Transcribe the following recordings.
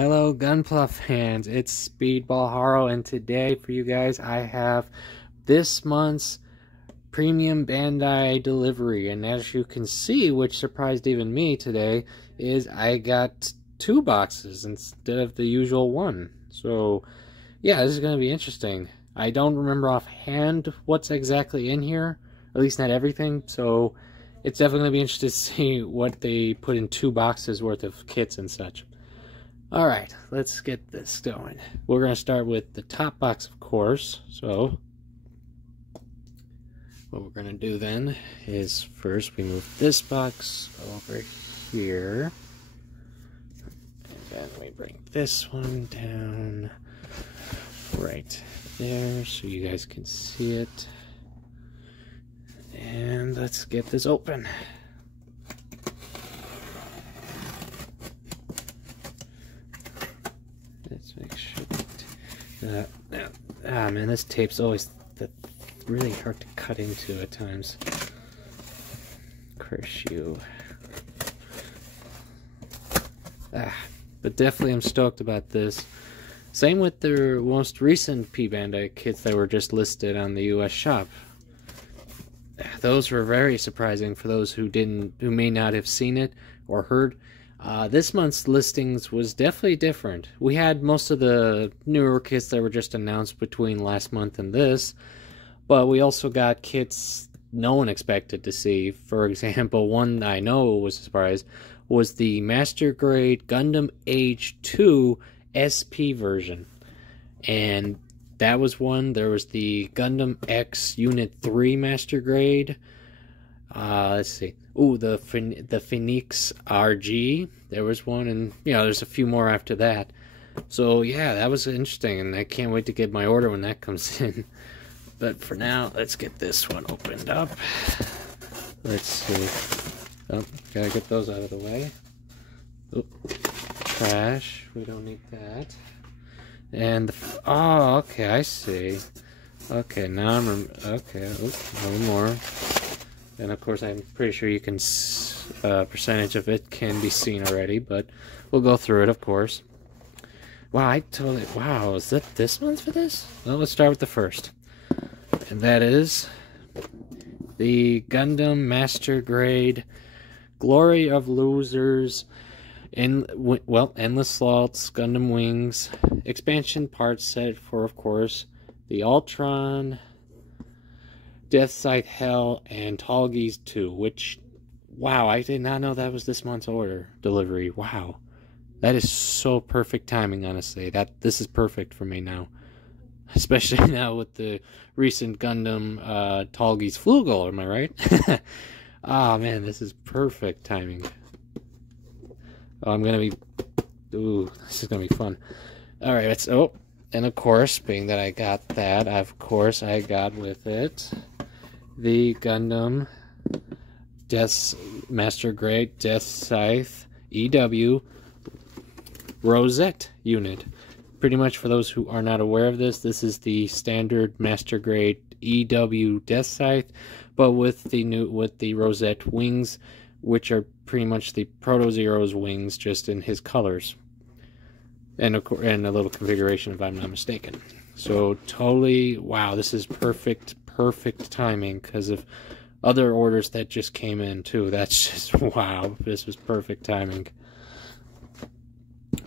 Hello Gunpla fans, it's Speedball Haro, and today for you guys I have this month's premium Bandai delivery. And as you can see, which surprised even me today, is I got 2 boxes instead of the usual one. So yeah, this is going to be interesting. I don't remember offhand what's exactly in here, at least not everything, so it's definitely going to be interesting to see what they put in 2 boxes worth of kits and such. Alright, let's get this going. We're going to start with the top box, of course. So, what we're going to do then is first we move this box over here. And then we bring this one down right there so you guys can see it. And let's get this open. Let's make sure that, man, this tape's always really hard to cut into at times. Curse you. But definitely I'm stoked about this. Same with their most recent Pbandai kits that were just listed on the US shop. Those were very surprising for those who may not have seen it or heard. This month's listings was definitely different. We had most of the newer kits that were just announced between last month and this, but we also got kits no one expected to see. For example, one I know was a surprise was the Master Grade Gundam Age 2 SP version. And that was one. There was the Gundam X Unit 3 Master Grade. Let's see. Ooh, the Phoenix RG. There was one, and there's a few more after that. So yeah, that was interesting, and I can't wait to get my order when that comes in. But for now, let's get this one opened up. Let's see. Oh, gotta get those out of the way. Oh, trash. We don't need that. And oh, okay, I see. Okay, now I'm okay. Oh, no more. And of course, I'm pretty sure you can, percentage of it can be seen already, but we'll go through it, of course. Wow, wow, is that this month for this? Well, let's start with the first. And that is the Gundam Master Grade Glory of Losers, Endless Salts, Gundam Wings, expansion part set for, of course, the Ultron, Death Scythe Hell, and Tallgeese 2, which, wow, I did not know that was this month's order delivery. Wow. That is so perfect timing, honestly. This is perfect for me now. Especially now with the recent Gundam Tallgeese Flugel, am I right? Oh, man, this is perfect timing. Oh, ooh, this is gonna be fun. Alright, and of course, being that I got that, of course I got with it the Gundam Master Grade Death Scythe EW Rosette unit. Pretty much for those who are not aware of this, this is the standard Master Grade EW Death Scythe, but with the Rosette wings, which are pretty much the Proto Zero's wings, just in his colors. And a little configuration, if I'm not mistaken. So totally, wow, this is perfect timing because of other orders that just came in too. That's just, wow, this was perfect timing.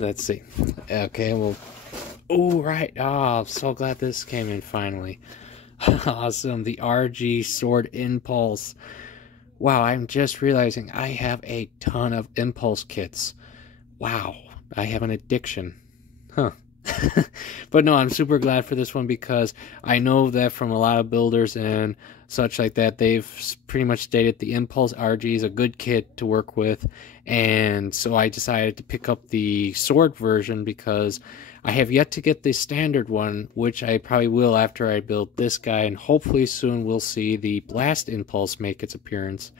Let's see. Okay, well, oh, right. Oh, I'm so glad this came in finally. Awesome, the RG Sword Impulse. Wow, I'm just realizing I have a ton of Impulse kits. Wow, I have an addiction. Huh. But no, I'm super glad for this one because I know that from a lot of builders and such like that, they've pretty much stated the Impulse RG is a good kit to work with, and so I decided to pick up the sword version because I have yet to get the standard one, which I probably will after I build this guy, and hopefully soon we'll see the Blast Impulse make its appearance,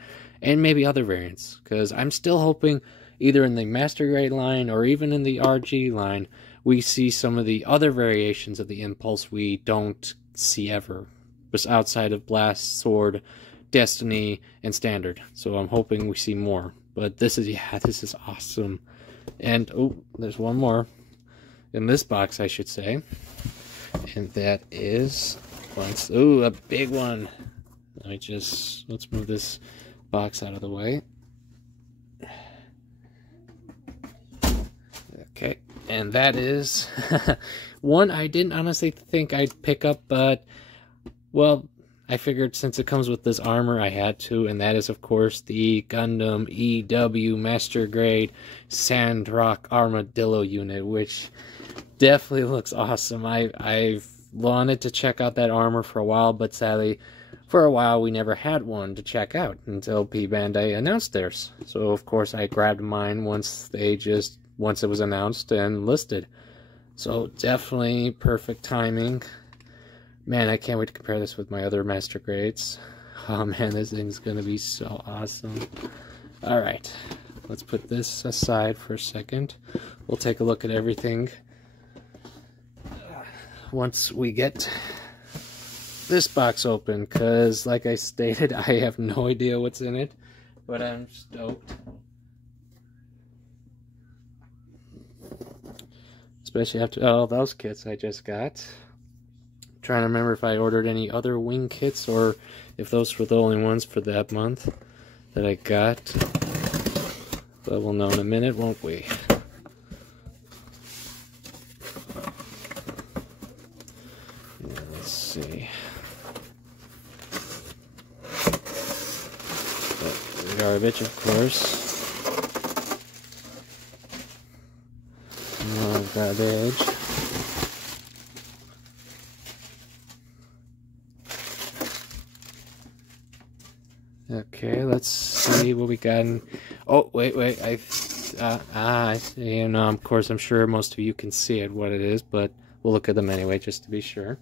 and maybe other variants, because I'm still hoping either in the Master Grade line or even in the RG line we see some of the other variations of the Impulse we don't see ever, just outside of Blast, Sword, Destiny, and Standard. So I'm hoping we see more. But this is awesome. And, oh, there's one more in this box, I should say. And that is, ooh, a big one. Let's move this box out of the way. Okay, and that is one I didn't honestly think I'd pick up, but, well, I figured since it comes with this armor, I had to, and that is, of course, the Gundam EW Master Grade Sandrock Armadillo unit, which definitely looks awesome. I've wanted to check out that armor for a while, but sadly, for a while, we never had one to check out until P Bandai announced theirs. So, of course, I grabbed mine once it was announced and listed. So, definitely perfect timing. Man, I can't wait to compare this with my other Master Grades. Oh man, this thing's gonna be so awesome. Alright, let's put this aside for a second. We'll take a look at everything once we get this box open, because like I stated, I have no idea what's in it, but I'm stoked. Especially after all those kits I just got. Trying to remember if I ordered any other wing kits or if those were the only ones for that month that I got. But we'll know in a minute, won't we? Yeah, let's see. Garbage, of course. More garbage. Okay, let's see what we got in... Oh, wait, you know, of course, I'm sure most of you can see it, what it is, but we'll look at them anyway, just to be sure.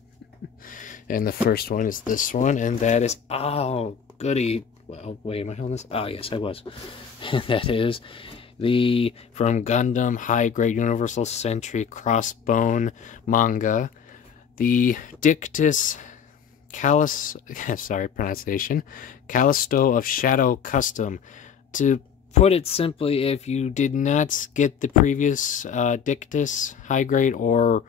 And the first one is this one, and that is... Oh, goody. Well, wait, am I holding this? Oh, yes, I was. That is from Gundam High Grade Universal Sentry Crossbone manga, the Dictus Callisto of Shadow Custom. To put it simply, if you did not get the previous Dictus High Grade or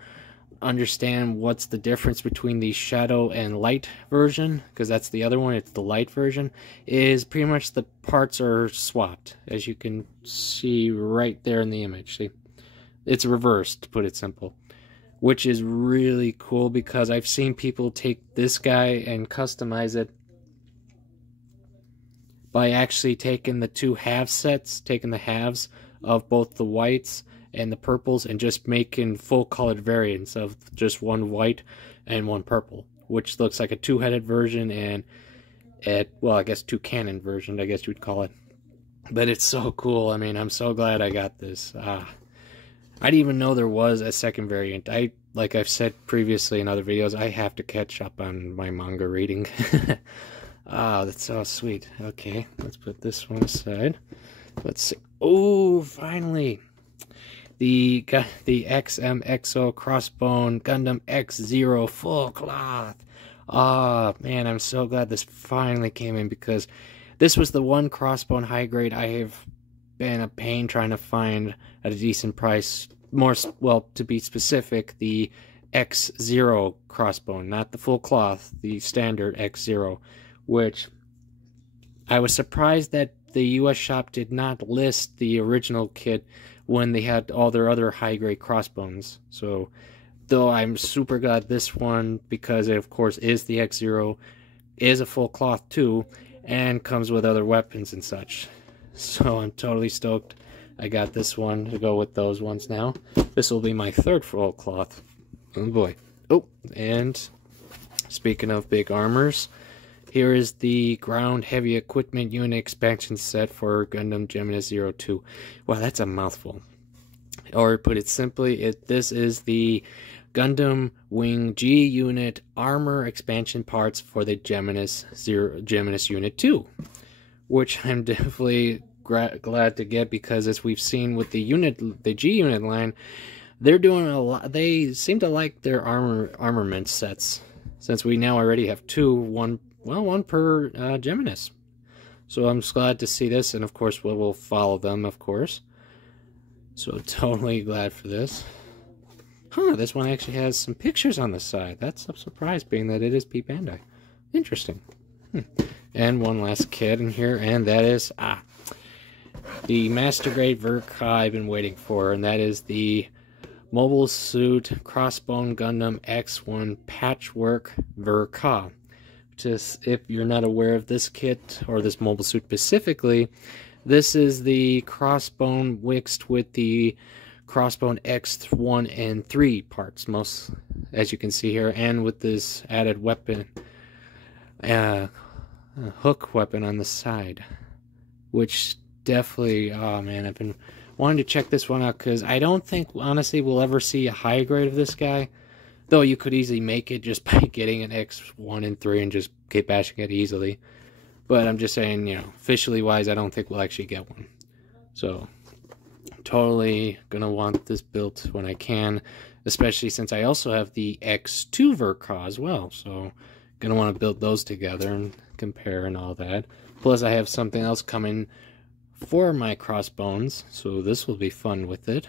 understand what's the difference between the Shadow and Light version, because that's the other one, it's the Light version, is pretty much the parts are swapped, as you can see right there in the image. See, it's reversed, to put it simple. Which is really cool because I've seen people take this guy and customize it by actually taking the two half sets, taking the halves of both the whites and the purples and just making full colored variants of just one white and one purple, which looks like a two-headed version and well, I guess two-cannon version, I guess you would call it. But it's so cool. I mean, I'm so glad I got this. I didn't even know there was a second variant. Like I've said previously in other videos, I have to catch up on my manga reading. Oh, that's so sweet. Okay, let's put this one aside. Let's see. Oh, finally! The XMXO Crossbone Gundam X0 full cloth. Oh, man, I'm so glad this finally came in because this was the one Crossbone high grade I have been a pain trying to find at a decent price. Well, to be specific, the X0 Crossbone, not the full cloth, the standard X0, which I was surprised that the US shop did not list the original kit when they had all their other high-grade Crossbones. So, though I'm super glad this one, because it of course is the X0, is a full cloth too, and comes with other weapons and such. So I'm totally stoked I got this one to go with those ones now. This will be my third full cloth. Oh boy. Oh, and speaking of big armors, here is the Ground Heavy Equipment Unit expansion set for Gundam Geminus 02. Wow, that's a mouthful. Or put it simply, this is the Gundam Wing G Unit armor expansion parts for the Geminus Unit 2. Which I'm definitely glad to get, because as we've seen with the G Unit line, they're doing a lot. They seem to like their armament sets, since we now already have two, one per Geminus. So I'm just glad to see this, and of course we'll follow them, of course. So totally glad for this. Huh, this one actually has some pictures on the side. That's a surprise, being that it is Pbandai. Interesting. And one last kit in here, and that is the Master Grade Verka I've been waiting for, and that is the Mobile Suit Crossbone Gundam X1 Patchwork Verka. Just if you're not aware of this kit, or this mobile suit specifically, this is the Crossbone mixed with the Crossbone X1 and 3 parts, most, as you can see here, and with this added weapon, hook weapon on the side, which definitely, oh man, I've been wanting to check this one out, because I don't think, honestly, we'll ever see a high grade of this guy, though you could easily make it just by getting an X1 and 3 and just keep bashing it easily. But I'm just saying, you know, officially wise, I don't think we'll actually get one. So, totally gonna want this built when I can, especially since I also have the X2 Verka as well. So, gonna want to build those together and compare and all that. Plus, I have something else coming for my Crossbones, so this will be fun with it.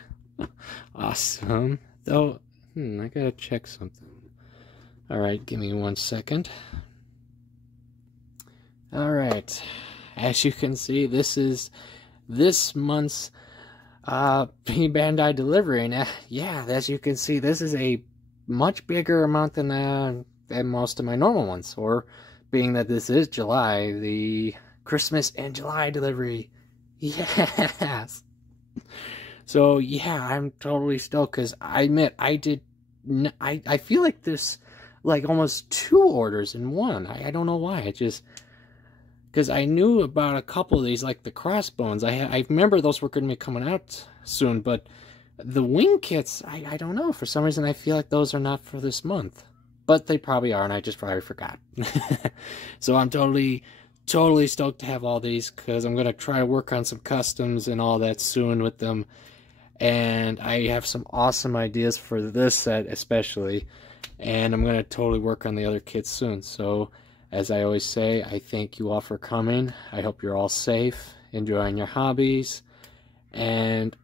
Awesome. Though, I gotta check something. Alright, give me 1 second. Alright, as you can see, this is this month's Pbandai delivery, and yeah, as you can see, this is a much bigger amount than most of my normal ones, or being that this is July, the Christmas and July delivery. Yes! So yeah, I'm totally stoked, because I admit, I feel like this, like almost 2 orders in one. I don't know why, it just, because I knew about a couple of these, like the Crossbones. I remember those were going to be coming out soon, but the wing kits, I don't know. For some reason, I feel like those are not for this month. But they probably are, and I just probably forgot. So I'm totally stoked to have all these, because I'm going to try to work on some customs and all that soon with them. And I have some awesome ideas for this set especially. And I'm going to totally work on the other kits soon. So, as I always say, I thank you all for coming. I hope you're all safe, enjoying your hobbies. And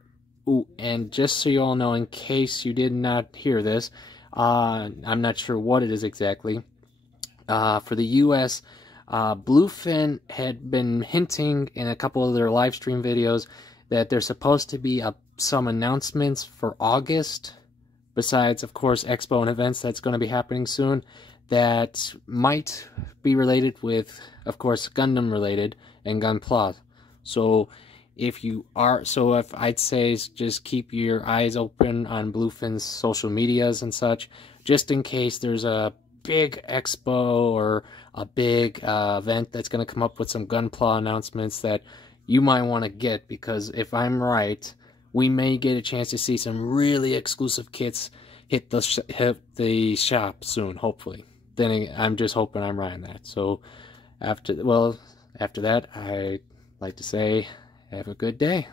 just so you all know, in case you did not hear this, I'm not sure what it is exactly. For the US, Bluefin had been hinting in a couple of their live stream videos that there's supposed to be some announcements for August, besides, of course, Expo and events that's going to be happening soon, that might be related with, of course, Gundam related and Gunpla. So if I'd say just keep your eyes open on Bluefin's social medias and such, just in case there's a big expo or a big event that's going to come up with some Gunpla announcements that you might want to get, because if I'm right, we may get a chance to see some really exclusive kits hit the shop soon, hopefully. Then I'm just hoping I'm right on that. So after that, I'd like to say have a good day.